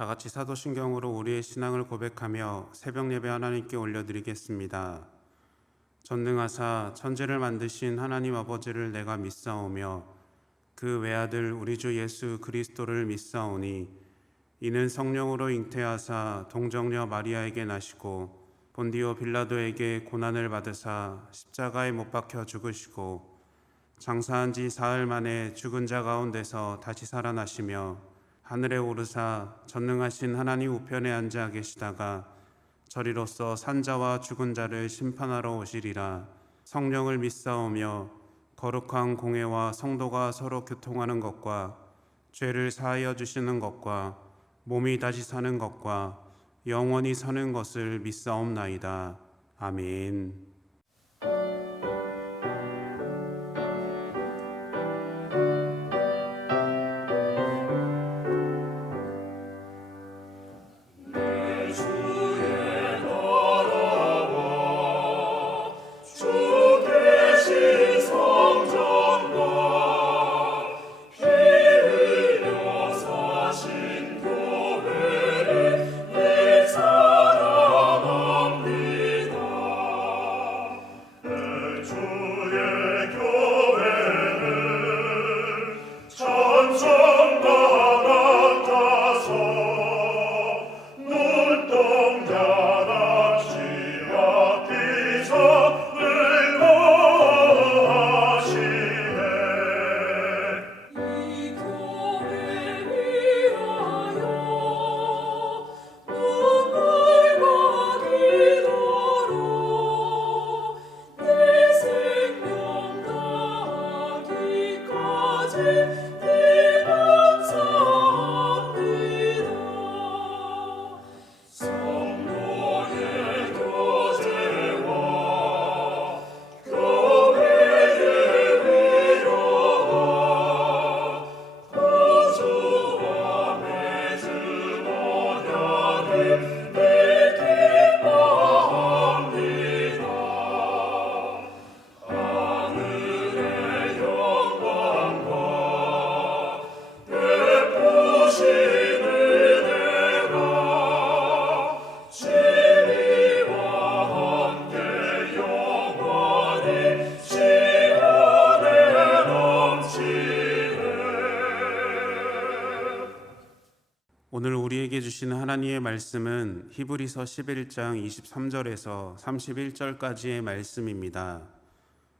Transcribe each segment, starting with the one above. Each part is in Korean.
다 같이 사도신경으로 우리의 신앙을 고백하며 새벽 예배 하나님께 올려드리겠습니다. 전능하사 천지를 만드신 하나님 아버지를 내가 믿사오며 그 외아들 우리 주 예수 그리스도를 믿사오니 이는 성령으로 잉태하사 동정녀 마리아에게 나시고 본디오 빌라도에게 고난을 받으사 십자가에 못 박혀 죽으시고 장사한 지 사흘 만에 죽은 자 가운데서 다시 살아나시며 하늘에 오르사 전능하신 하나님 우편에 앉아 계시다가 저리로서 산자와 죽은 자를 심판하러 오시리라. 성령을 믿사오며 거룩한 공회와 성도가 서로 교통하는 것과 죄를 사하여 주시는 것과 몸이 다시 사는 것과 영원히 사는 것을 믿사옵나이다. 아멘. 오늘 우리에게 주시는 하나님의 말씀은 히브리서 11장 23절에서 31절까지의 말씀입니다.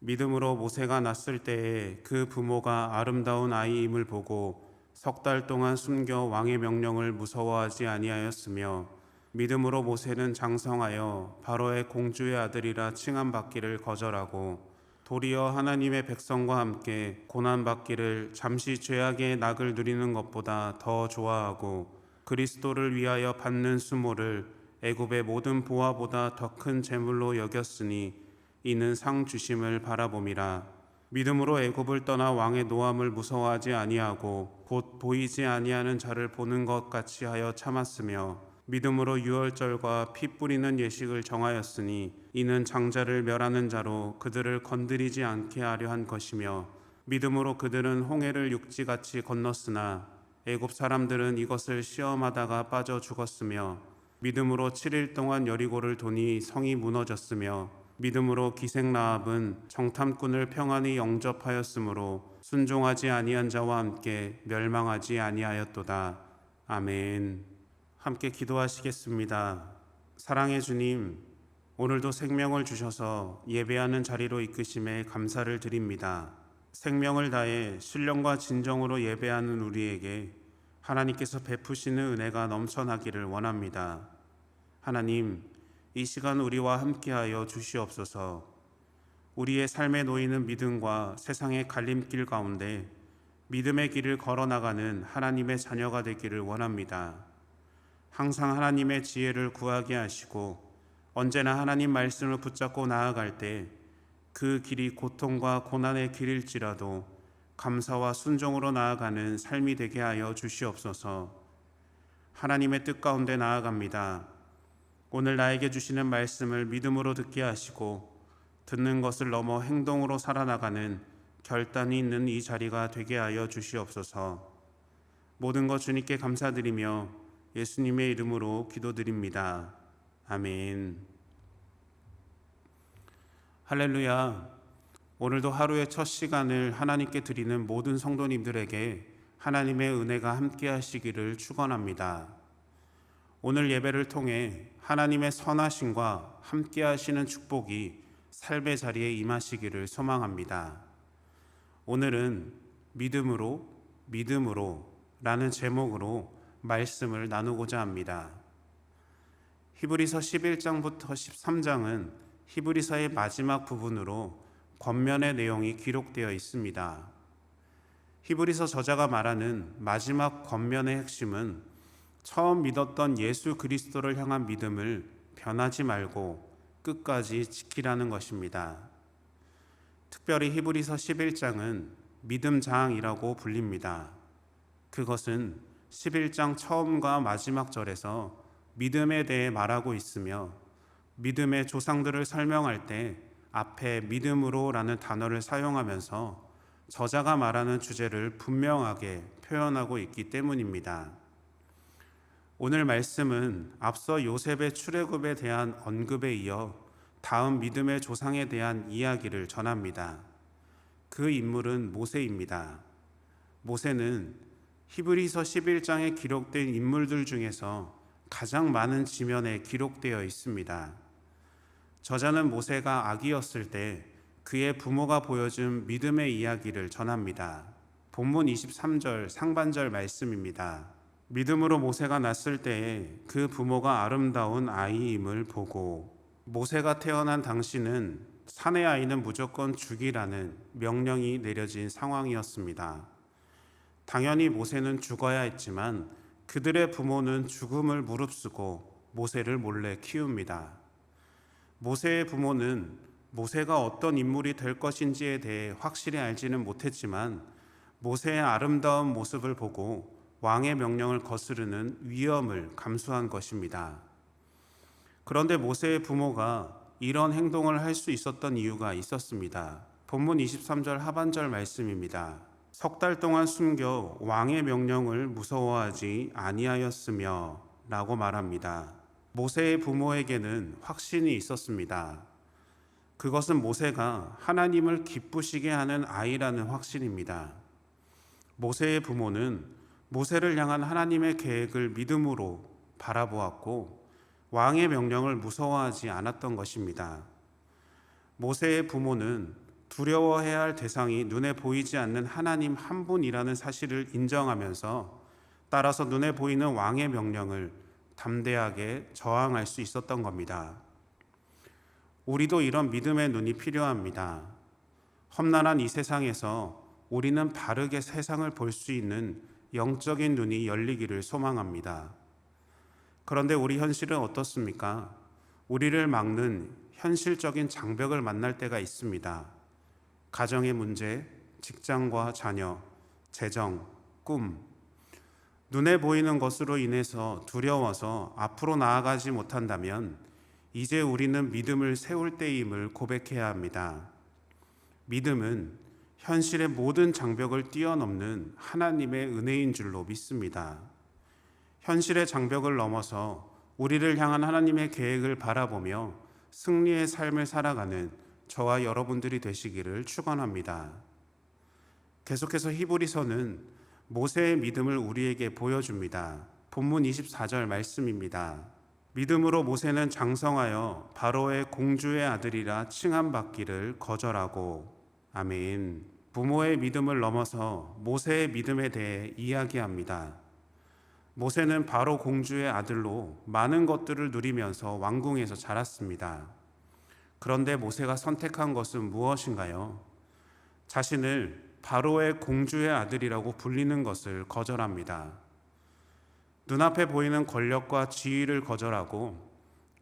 믿음으로 모세가 났을 때에 그 부모가 아름다운 아이임을 보고 석 달 동안 숨겨 왕의 명령을 무서워하지 아니하였으며 믿음으로 모세는 장성하여 바로의 공주의 아들이라 칭함받기를 거절하고 도리어 하나님의 백성과 함께 고난받기를 잠시 죄악의 낙을 누리는 것보다 더 좋아하고 그리스도를 위하여 받는 수모를 애굽의 모든 보화보다 더 큰 재물로 여겼으니 이는 상 주심을 바라봄이라. 믿음으로 애굽을 떠나 왕의 노함을 무서워하지 아니하고 곧 보이지 아니하는 자를 보는 것 같이 하여 참았으며 믿음으로 유월절과 피 뿌리는 예식을 정하였으니 이는 장자를 멸하는 자로 그들을 건드리지 않게 하려 한 것이며 믿음으로 그들은 홍해를 육지같이 건넜으나 애굽 사람들은 이것을 시험하다가 빠져 죽었으며 믿음으로 7일 동안 여리고를 도니 성이 무너졌으며 믿음으로 기생라합은 정탐꾼을 평안히 영접하였으므로 순종하지 아니한 자와 함께 멸망하지 아니하였도다. 아멘. 함께 기도하시겠습니다. 사랑의 주님, 오늘도 생명을 주셔서 예배하는 자리로 이끄심에 감사를 드립니다. 생명을 다해 신령과 진정으로 예배하는 우리에게 하나님께서 베푸시는 은혜가 넘쳐나기를 원합니다. 하나님, 이 시간 우리와 함께하여 주시옵소서. 우리의 삶에 놓이는 믿음과 세상의 갈림길 가운데 믿음의 길을 걸어나가는 하나님의 자녀가 되기를 원합니다. 항상 하나님의 지혜를 구하게 하시고 언제나 하나님 말씀을 붙잡고 나아갈 때 그 길이 고통과 고난의 길일지라도 감사와 순종으로 나아가는 삶이 되게 하여 주시옵소서. 하나님의 뜻 가운데 나아갑니다. 오늘 나에게 주시는 말씀을 믿음으로 듣게 하시고 듣는 것을 넘어 행동으로 살아나가는 결단이 있는 이 자리가 되게 하여 주시옵소서. 모든 것 주님께 감사드리며 예수님의 이름으로 기도드립니다. 아멘. 할렐루야. 오늘도 하루의 첫 시간을 하나님께 드리는 모든 성도님들에게 하나님의 은혜가 함께 하시기를 축원합니다. 오늘 예배를 통해 하나님의 선하심과 함께 하시는 축복이 삶의 자리에 임하시기를 소망합니다. 오늘은 믿음으로 라는 제목으로 말씀을 나누고자 합니다. 히브리서 11장부터 13장은 히브리서의 마지막 부분으로 권면의 내용이 기록되어 있습니다. 히브리서 저자가 말하는 마지막 권면의 핵심은 처음 믿었던 예수 그리스도를 향한 믿음을 변하지 말고 끝까지 지키라는 것입니다. 특별히 히브리서 11장은 믿음장이라고 불립니다. 그것은 11장 처음과 마지막 절에서 믿음에 대해 말하고 있으며 믿음의 조상들을 설명할 때 앞에 믿음으로 라는 단어를 사용하면서 저자가 말하는 주제를 분명하게 표현하고 있기 때문입니다. 오늘 말씀은 앞서 요셉의 출애굽에 대한 언급에 이어 다음 믿음의 조상에 대한 이야기를 전합니다. 그 인물은 모세입니다. 모세는 히브리서 11장에 기록된 인물들 중에서 가장 많은 지면에 기록되어 있습니다. 저자는 모세가 아기였을 때 그의 부모가 보여준 믿음의 이야기를 전합니다. 본문 23절 상반절 말씀입니다. 믿음으로 모세가 낳았을 때에 그 부모가 아름다운 아이임을 보고 모세가 태어난 당시는 산의 아이는 무조건 죽이라는 명령이 내려진 상황이었습니다. 당연히 모세는 죽어야 했지만 그들의 부모는 죽음을 무릅쓰고 모세를 몰래 키웁니다. 모세의 부모는 모세가 어떤 인물이 될 것인지에 대해 확실히 알지는 못했지만 모세의 아름다운 모습을 보고 왕의 명령을 거스르는 위험을 감수한 것입니다. 그런데 모세의 부모가 이런 행동을 할 수 있었던 이유가 있었습니다. 본문 23절 하반절 말씀입니다. 석 달 동안 숨겨 왕의 명령을 무서워하지 아니하였으며 라고 말합니다. 모세의 부모에게는 확신이 있었습니다. 그것은 모세가 하나님을 기쁘시게 하는 아이라는 확신입니다. 모세의 부모는 모세를 향한 하나님의 계획을 믿음으로 바라보았고 왕의 명령을 무서워하지 않았던 것입니다. 모세의 부모는 두려워해야 할 대상이 눈에 보이지 않는 하나님 한 분이라는 사실을 인정하면서 따라서 눈에 보이는 왕의 명령을 담대하게 저항할 수 있었던 겁니다. 우리도 이런 믿음의 눈이 필요합니다. 험난한 이 세상에서 우리는 바르게 세상을 볼 수 있는 영적인 눈이 열리기를 소망합니다. 그런데 우리 현실은 어떻습니까? 우리를 막는 현실적인 장벽을 만날 때가 있습니다. 가정의 문제, 직장과 자녀, 재정, 꿈. 눈에 보이는 것으로 인해서 두려워서 앞으로 나아가지 못한다면 이제 우리는 믿음을 세울 때임을 고백해야 합니다. 믿음은 현실의 모든 장벽을 뛰어넘는 하나님의 은혜인 줄로 믿습니다. 현실의 장벽을 넘어서 우리를 향한 하나님의 계획을 바라보며 승리의 삶을 살아가는 저와 여러분들이 되시기를 축원합니다. 계속해서 히브리서는 모세의 믿음을 우리에게 보여줍니다. 본문 24절 말씀입니다. 믿음으로 모세는 장성하여 바로의 공주의 아들이라 칭함받기를 거절하고. 아멘. 부모의 믿음을 넘어서 모세의 믿음에 대해 이야기합니다. 모세는 바로 공주의 아들로 많은 것들을 누리면서 왕궁에서 자랐습니다. 그런데 모세가 선택한 것은 무엇인가요? 자신을 바로의 공주의 아들이라고 불리는 것을 거절합니다. 눈앞에 보이는 권력과 지위를 거절하고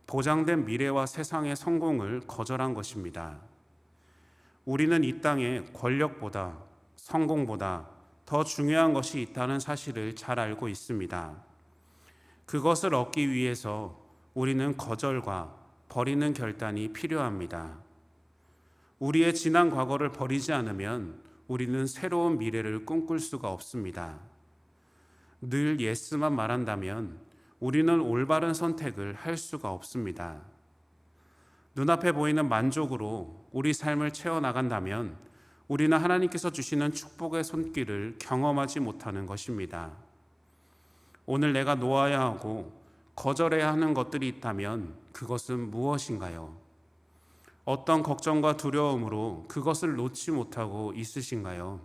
보장된 미래와 세상의 성공을 거절한 것입니다. 우리는 이 땅에 권력보다 성공보다 더 중요한 것이 있다는 사실을 잘 알고 있습니다. 그것을 얻기 위해서 우리는 거절과 버리는 결단이 필요합니다. 우리의 지난 과거를 버리지 않으면 우리는 새로운 미래를 꿈꿀 수가 없습니다. 늘 예스만 말한다면 우리는 올바른 선택을 할 수가 없습니다. 눈앞에 보이는 만족으로 우리 삶을 채워나간다면 우리는 하나님께서 주시는 축복의 손길을 경험하지 못하는 것입니다. 오늘 내가 놓아야 하고 거절해야 하는 것들이 있다면 그것은 무엇인가요? 어떤 걱정과 두려움으로 그것을 놓지 못하고 있으신가요?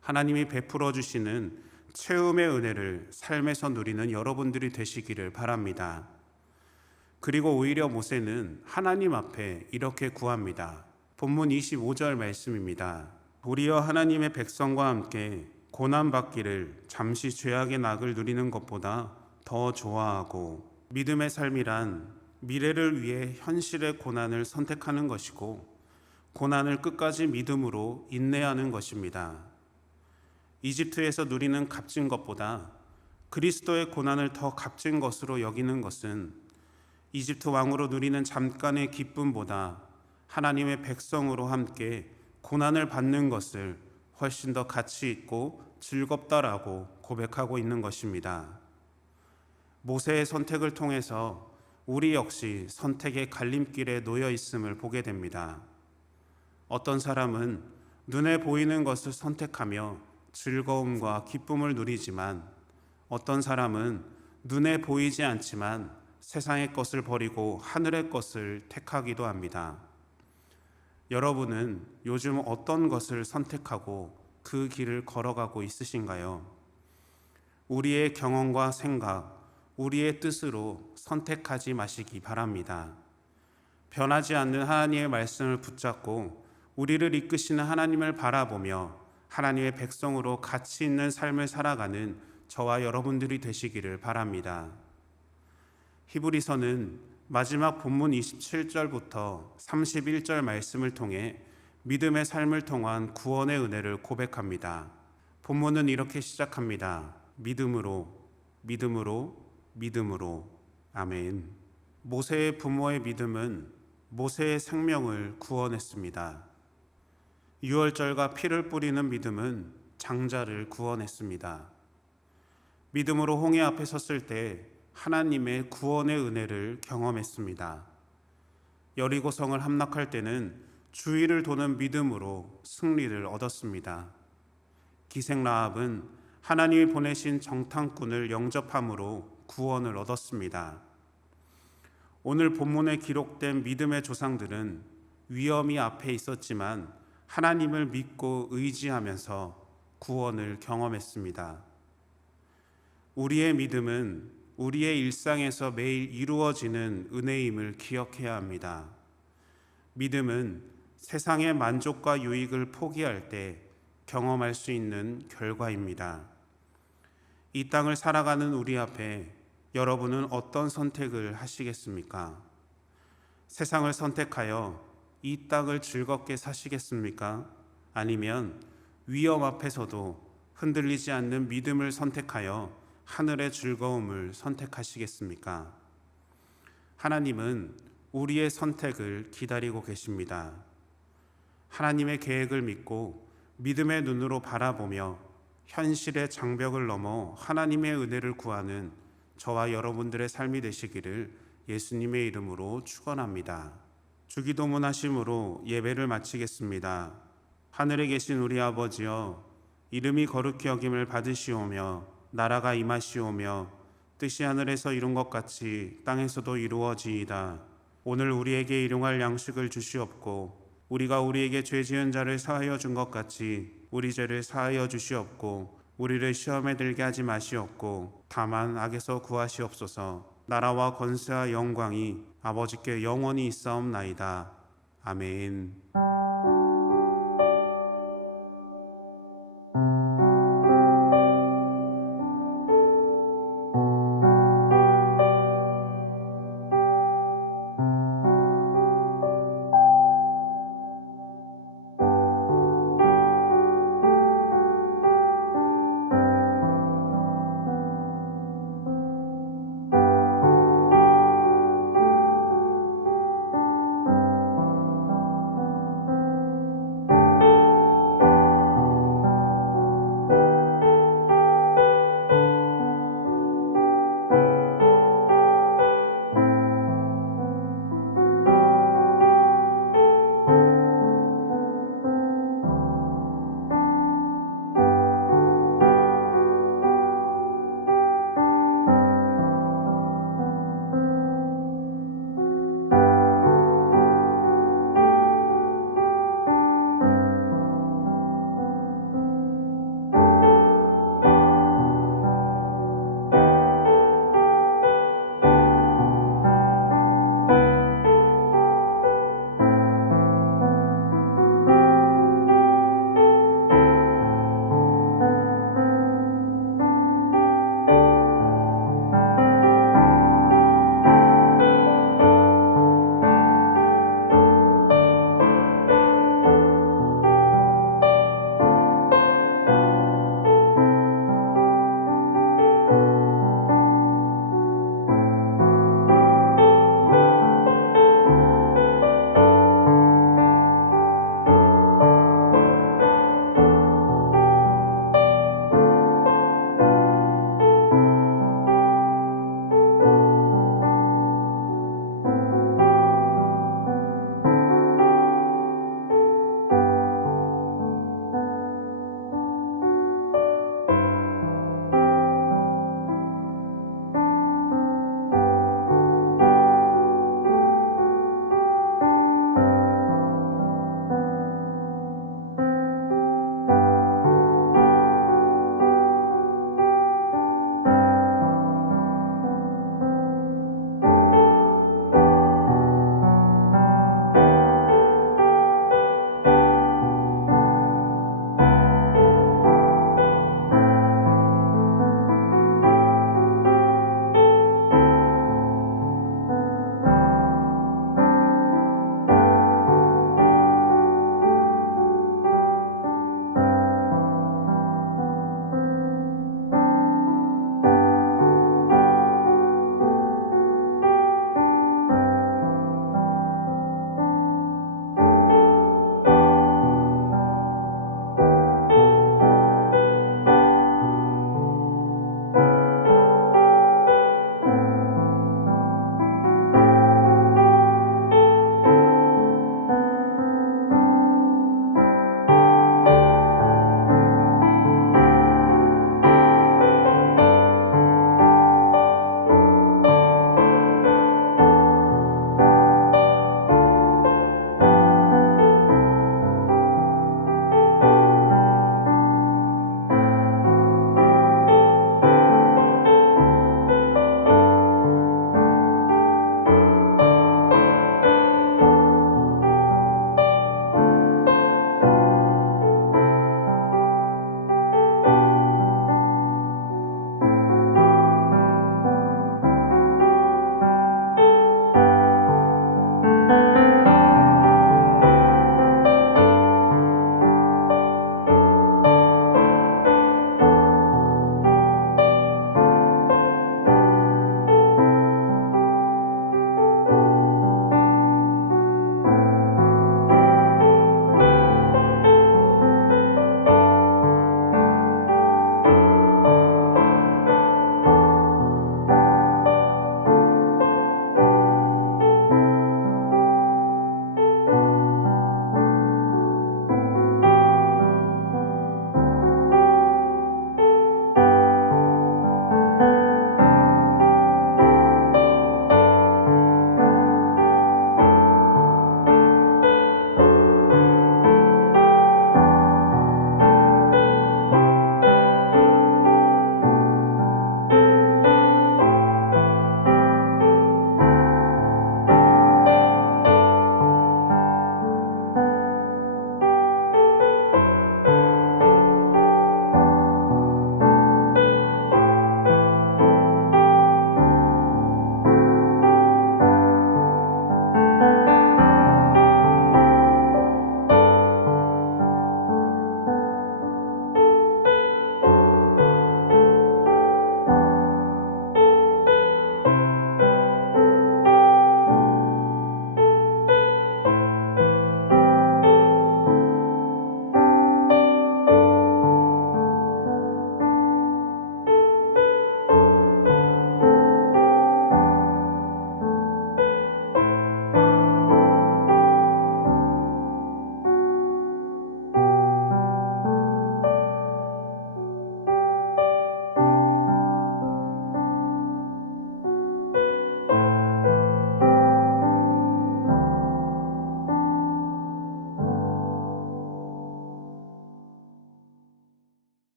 하나님이 베풀어 주시는 채움의 은혜를 삶에서 누리는 여러분들이 되시기를 바랍니다. 그리고 오히려 모세는 하나님 앞에 이렇게 구합니다. 본문 25절 말씀입니다. 도리어 하나님의 백성과 함께 고난받기를 잠시 죄악의 낙을 누리는 것보다 더 좋아하고, 믿음의 삶이란 미래를 위해 현실의 고난을 선택하는 것이고 고난을 끝까지 믿음으로 인내하는 것입니다. 이집트에서 누리는 값진 것보다 그리스도의 고난을 더 값진 것으로 여기는 것은 이집트 왕으로 누리는 잠깐의 기쁨보다 하나님의 백성으로 함께 고난을 받는 것을 훨씬 더 가치 있고 즐겁다라고 고백하고 있는 것입니다. 모세의 선택을 통해서 우리 역시 선택의 갈림길에 놓여 있음을 보게 됩니다. 어떤 사람은 눈에 보이는 것을 선택하며 즐거움과 기쁨을 누리지만, 어떤 사람은 눈에 보이지 않지만 세상의 것을 버리고 하늘의 것을 택하기도 합니다. 여러분은 요즘 어떤 것을 선택하고 그 길을 걸어가고 있으신가요? 우리의 경험과 생각, 우리의 뜻으로 선택하지 마시기 바랍니다. 변하지 않는 하나님의 말씀을 붙잡고 우리를 이끄시는 하나님을 바라보며 하나님의 백성으로 가치 있는 삶을 살아가는 저와 여러분들이 되시기를 바랍니다. 히브리서는 마지막 본문 27절부터 31절 말씀을 통해 믿음의 삶을 통한 구원의 은혜를 고백합니다. 본문은 이렇게 시작합니다. 믿음으로, 믿음으로, 믿음으로. 아멘. 모세의 부모의 믿음은 모세의 생명을 구원했습니다. 유월절과 피를 뿌리는 믿음은 장자를 구원했습니다. 믿음으로 홍해 앞에 섰을 때 하나님의 구원의 은혜를 경험했습니다. 여리고성을 함락할 때는 주위를 도는 믿음으로 승리를 얻었습니다. 기생 라합은 하나님이 보내신 정탐꾼을 영접함으로 구원을 얻었습니다. 오늘 본문에 기록된 믿음의 조상들은 위험이 앞에 있었지만 하나님을 믿고 의지하면서 구원을 경험했습니다. 우리의 믿음은 우리의 일상에서 매일 이루어지는 은혜임을 기억해야 합니다. 믿음은 세상의 만족과 유익을 포기할 때 경험할 수 있는 결과입니다. 이 땅을 살아가는 우리 앞에 여러분은 어떤 선택을 하시겠습니까? 세상을 선택하여 이 땅을 즐겁게 사시겠습니까? 아니면 위험 앞에서도 흔들리지 않는 믿음을 선택하여 하늘의 즐거움을 선택하시겠습니까? 하나님은 우리의 선택을 기다리고 계십니다. 하나님의 계획을 믿고 믿음의 눈으로 바라보며 현실의 장벽을 넘어 하나님의 은혜를 구하는 저와 여러분들의 삶이 되시기를 예수님의 이름으로 축원합니다. 주기도문 하심으로 예배를 마치겠습니다. 하늘에 계신 우리 아버지여, 이름이 거룩히 여김을 받으시오며 나라가 임하시오며 뜻이 하늘에서 이룬 것 같이 땅에서도 이루어지이다. 오늘 우리에게 일용할 양식을 주시옵고 우리가 우리에게 죄 지은 자를 사하여 준 것 같이 우리 죄를 사하여 주시옵고 우리를 시험에 들게 하지 마시옵고 다만 악에서 구하시옵소서. 나라와 권세와 영광이 아버지께 영원히 있사옵나이다. 아멘.